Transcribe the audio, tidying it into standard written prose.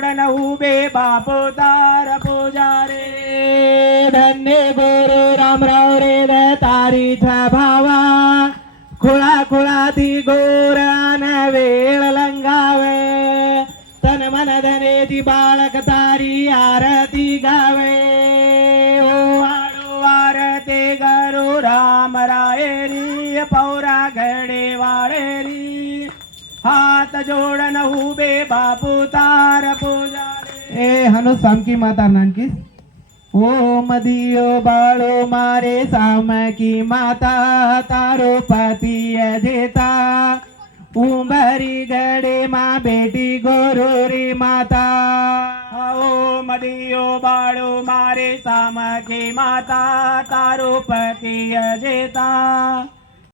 जोडन उभे बापू तार पुजारे धन्य गुरु रामराव रे तारीचा भावा खुळा खुळा ती गोरान वेळ लंगावे तन मन धने ती बाळक तारी आरती गावे ओ आडो आरते गरु राम रायरी पौरा घडे वाळेरी हात जोडन उभे बापू तार पुजारे ए हनु सामकी माता नानकीस ओ मदियो बाळो मारे सामकी माता तारो पति जेता उंबरी गडे मा बेटी गोरोरी माता ओ मदियो बाळो मारे सामके माता तारो पति जेता